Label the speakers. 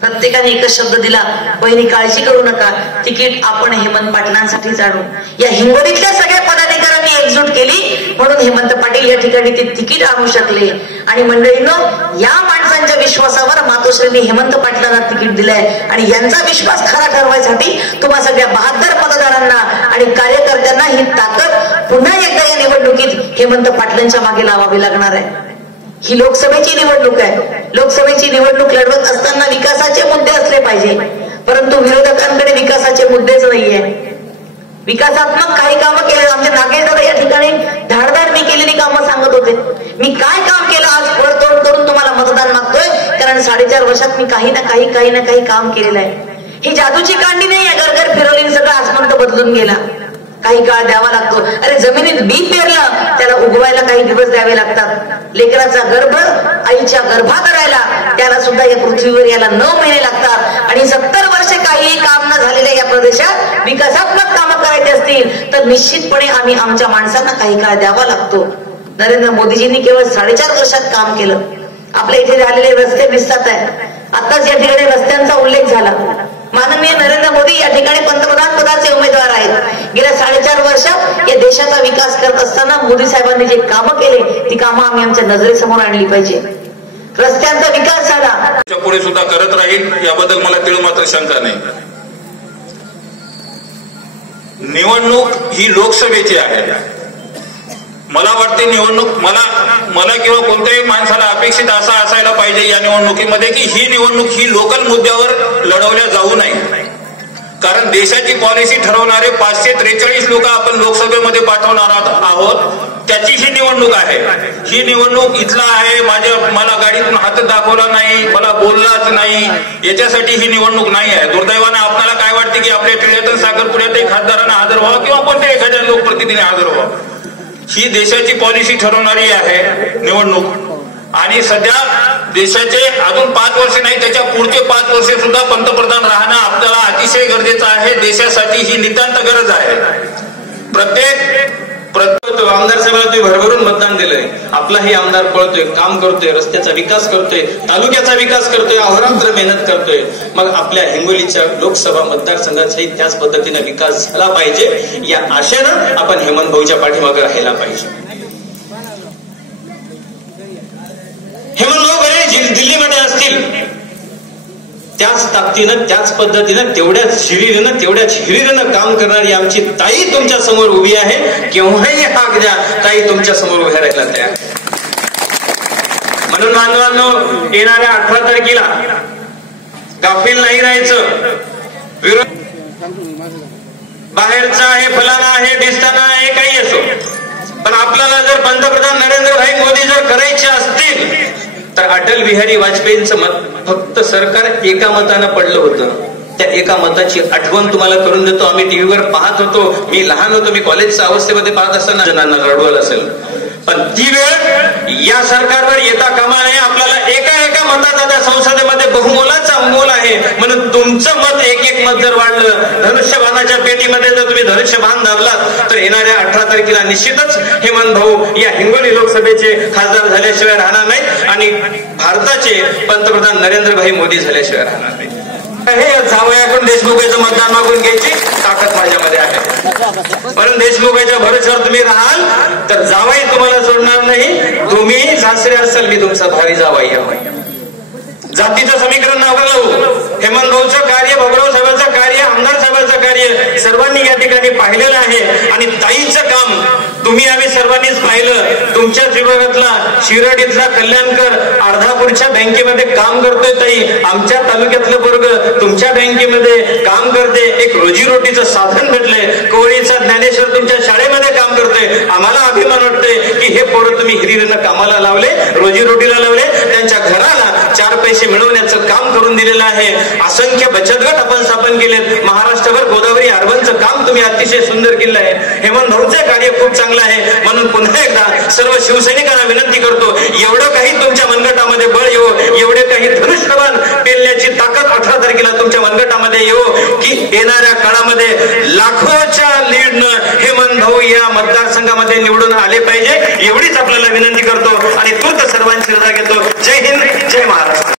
Speaker 1: प्रत्येकाने एकच शब्द दिला बहिणी काळजी करू नका. तिकीट आपण हेमंत पाटलांसाठी जाणू. या हिंगोलीतल्या सगळ्या पदाधिकाऱ्यांनी एकजूट केली. म्हणून हेमंत पाटील या ठिकाणी ते तिकीट आणू शकले. आणि मंडळीनं या माणसांच्या विश्वासावर मातोश्रींनी हेमंत पाटलांना तिकीट दिलंय. आणि यांचा विश्वास खरा ठरवायसाठी तुम्हा सगळ्या बहादर मतदारांना आणि कार्यकर्त्यांना ही ताकद पुन्हा एकदा या निवडणुकीत हेमंत पाटलांच्या मागे लावावी लागणार आहे. ही लोकसभेची निवडणूक आहे. लोकसभेची निवडणूक लढवत असताना विकासाचे मुद्दे असले पाहिजे. परंतु विरोधकांकडे विकासाचे मुद्देच नाहीये. विकासात्मक काही कामं केले. आमचे नागेश दादा या ठिकाणी धारदार मी केलेली कामं सांगत होते. मी काय काम केलं आज फळतोड करून तुम्हाला मतदान मागतोय? कारण साडेचार वर्षात मी काही ना काही काही ना काही काम केलेलं आहे. ही जादूची कांडी नाही आहे. घर घर फिरवली सगळं आजपर्यंत बदलून गेला. काही काळ द्यावा लागतो. अरे जमिनीत बी पेरलं त्याला उगवायला काही दिवस द्यावे लागतात. लेकराचा गर्भ आईच्या गर्भात राहायला त्याला सुद्धा या पृथ्वीवर याला नऊ महिने लागतात. आणि सत्तर वर्षे काही काम न झालेल्या या प्रदेशात विकासात्मक कामं करायची असतील तर निश्चितपणे आम्ही आमच्या माणसांना काही काळ द्यावा लागतो. नरेंद्र मोदीजींनी केवळ साडेचार वर्षात काम केलं. आपल्या इथे झालेले रस्ते दिसतात आहे. आताच या ठिकाणी रस्त्यांचा उल्लेख झाला. माननीय नरेंद्र मोदी या ठिकाणी पंतप्रधान पदाचे उमेदवार आहेत. गेल्या साडेचार वर्षात या देशाचा विकास करत असताना मोदी साहेबांनी जे कामं केले ती कामं आम्ही आमच्या नजरेसमोर आणली पाहिजे. रस्त्यांचा विकास झाला.
Speaker 2: पुढे सुद्धा करत राहील याबद्दल मला तिळ मात्र शंका नाही. निवडणूक ही लोकसभेची आहे. मला वाटते निवडणूक मला मला किंवा कोणत्याही माणसाला अपेक्षित असा असायला पाहिजे या निवडणुकीमध्ये की ही निवडणूक ही लोकल मुद्द्यावर लढवल्या जाऊ नये. कारण देशाची पॉलिसी ठरवणारे पाचशे त्रेचाळीस लोक आपण लोकसभेमध्ये पाठवणार आहोत त्याची ही निवडणूक आहे. ही निवडणूक इथला आहे. माझ्या मला गाडीतून हात दाखवला नाही मला बोललाच नाही. याच्यासाठी ही निवडणूक नाही आहे. दुर्दैवाने आपल्याला काय वाटते की आपल्या टिळ्यातून साखरपुड्यातही खासदारांना हजर व्हावं किंवा कोणत्या एखाद्या लोकप्रतिनिधीने हजर व्हावं? ही देशाची पॉलिसी ठरवणारी आहे निवडणूक. आणि सध्या देशाचे अजून पाच वर्ष नाही त्याच्या पुढचे पाच वर्ष सुद्धा पंतप्रधान राहणं आपल्याला अतिशय गरजेचं आहे. देशासाठी ही नितांत गरज आहे. प्रत्येक
Speaker 3: आमदार साहेबांना तुम्ही भरभरून मतदान दिलंय. आपलाही आमदार पळतोय काम करतोय रस्त्याचा विकास करतोय तालुक्याचा विकास करतोय अहोरात्र मेहनत करतोय. मग आपल्या हिंगोलीच्या लोकसभा मतदारसंघाचाही त्याच पद्धतीने विकास झाला पाहिजे. या आशेनं आपण हेमंत भाऊच्या पाठीमागे राहायला पाहिजे हेमंत भाऊ बरे दिल्लीमध्ये असतील त्याच ताकदीनं त्याच पद्धतीनं तेवढ्याच शिरीनं तेवढ्याच हिरीरीनं काम करणारी आमची ताई तुमच्यासमोर उभी आहे. केव्हाही हाक द्या ताई तुमच्यासमोर उभ्या राहिला त्या. म्हणून बांधवांनो येणाऱ्या अठरा तारखेला गाफील नाही राहायचं. विरोध बाहेरचा आहे फलाना आहे दिसताना आहे काही असो. पण आपल्याला जर पंतप्रधान नरेंद्र भाई मोदी जर करायचे असतील तर अटल बिहारी वाजपेयींचं मत फक्त सरकार एका मतानं पडलं होतं. त्या एका मताची आठवण तुम्हाला करून देतो. आम्ही टीव्हीवर पाहत होतो. मी लहान होतो. मी कॉलेजच्या अवस्थेमध्ये पाहत असताना जणांना रडवलं असेल. पण ती वेळ या सरकारवर येता कामा नये आपल्याला एका एका मताचा त्या संसदेमध्ये बहुमोलाचा मोल आहे म्हणून तुमचं मत एक एक मत जर वाढलं धनुष्यबाणाच्या पेटीमध्ये जर तुम्ही धनुष्यबाण धरलात तर येणाऱ्या अठरा तारखेला निश्चितच हेमंत भाऊ या हिंगोली लोकसभेचे खासदार झाल्याशिवाय राहणार नाही आणि भारताचे पंतप्रधान नरेंद्रभाई मोदी झाल्याशिवाय राहणार नाही हे जावयाकडून देशमुखाचं मतदान मागून घ्यायची ताकद माझ्यामध्ये आहे. म्हणून देशमुखाच्या भरोश्यावर तुम्ही राहाल तर जावाई तुम्हाला सोडणार नाही. तुम्ही सासरे असाल मी तुमचा भारी जावाई जातीचं समीकरण नावं लावू. हेमंत भाऊचं कार्य भगराव साहेबांचं कार्य आमदार साहेबांचं कार्य सर्वांनी या ठिकाणी पाहिलेलं आहे. आणि ताईचं काम तुम्ही आम्ही सर्वांनीच पाहिलं. तुमच्याच विभागातला शिराडीतला कल्याणकर अर्धापूरच्या बँकेमध्ये काम करतोय ताई. आमच्या तालुक्यातलं वर्ग तुमच्या बँकेमध्ये काम करते. एक रोजीरोटीचं साधन भेटलंय. कोळीचा ज्ञानेश्वर तुमच्या शाळेमध्ये काम करतोय आम्हाला अभिमान वाटतोय की हे पोरं तुम्ही हिरिरीनं कामाला लावले रोजीरोटीला लावले त्यांच्या घराला चार पैसे मिळवण्याचं काम करून दिलेलं आहे. असंख्य बचत गट आपण स्थापन केलेत. महाराष्ट्रभर गोदावरी अर्बनचं काम तुम्ही अतिशय सुंदर केलं आहे. हेमंत भाऊचं कार्य खूप चांगलं आहे. म्हणून पुन्हा एकदा सर्व शिवसैनिकांना विनंती करतो एवढं काही तुमच्या मनगटामध्ये बळ येऊ एवढे काही धनुष्यबाण पेलण्याची ताकद अठरा तारखेला तुमच्या मनगटामध्ये येऊ की येणाऱ्या काळामध्ये लाखोच्या या मतदारसंघामध्ये निवडून आले पाहिजे. एवढीच आपल्याला विनंती करतो आणि तूर्त सर्वांची रजा घेतो. जय हिंद जय महाराष्ट्र.